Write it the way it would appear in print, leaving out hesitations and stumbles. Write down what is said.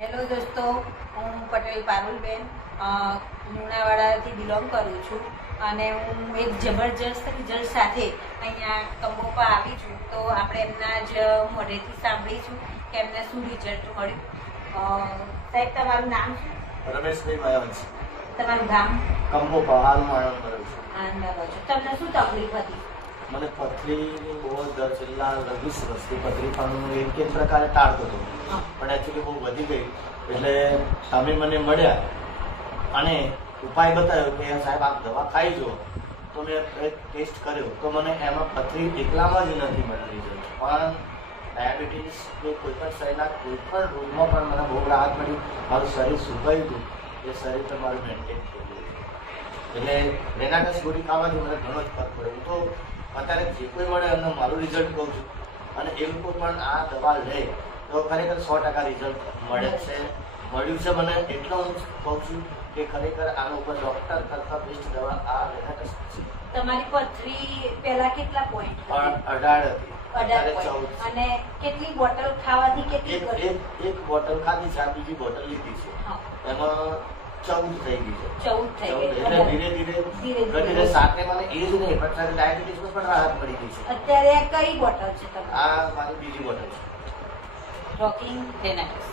Hello દોસ્તો, હું Patel Parulben લુણાવાડાથી belong કરું છું અને હું એક જબરજસ્ત રિઝલ્ટ સાથે અહીંયા કંબોપા આવી છું. તો આપણે એમના જ મોઢેથી સાંભળીશું કે એમને શું રિઝલ્ટ મળ્યું. સાહેબ, તમારું નામ શું? રમેશભાઈ માયાવંશ. તમારું ગામ? કંબોપા. હાલમાં આણંદ રહું છું. આનંદ રહો છો. તમને શું તકલીફ હતી? મને પથરીની બહુ જ છેલ્લા 20 વર્ષથી પથરી પણ એક એક પ્રકારે ટાળતો હતો, પણ એકચ્યુઅલી બહુ વધી ગઈ. એટલે તમે મને મળ્યા અને ઉપાય બતાવ્યો કે સાહેબ આપ દવા ખાઈ જો. તો મેં એક ટેસ્ટ કર્યો તો મને એમાં પથરી એકલામાં જ નથી મળી રહી, પણ ડાયાબિટીસ કે કોઈ પણ શરીરના કોઈ પણ રોગમાં પણ મને બહુ રાહત મળી. મારું શરીર સુકાયું હતું, એ શરીર પર મારું મેન્ટેન થઈ ગયું. એટલે રેનાટસ ગોળી ખાવાથી મને ઘણો જ ફરક પડ્યો. હું તો અત્યારે જે કોઈ મળે એમને મારું રિઝલ્ટ કહું છું, અને એ લોકો પણ આ દવા લે તો ખરેખર 100% રિઝલ્ટ મળે છે. મળ્યું છે મને, એટલે હું કહું છું કે ખરેખર આના ઉપર ડૉક્ટર કરતાં બેસ્ટ દવા આ રેનાટસ છે. તમારી પથરી પહેલા કેટલા પોઈન્ટ? 18 હતી, અત્યારે 14. અને કેટલી બોટલ ખાવાથી કેટલી? એક બોટલ ખાધી છે, આ બીજી બોટલ લીધી છે, એમાં 14 થઈ ગઈ છે. 14 થઈ ગઈ. એટલે ધીરે ધીરે સાથે મને એ જ નહીં પણ સાથે ડાયાબિટીસમાં પણ રાહત મળી ગઈ છે. અત્યારે કઈ બોટલ છે તમારી? આ મારી બીજી બોટલ છે. રોકિંગ રેનાટસ.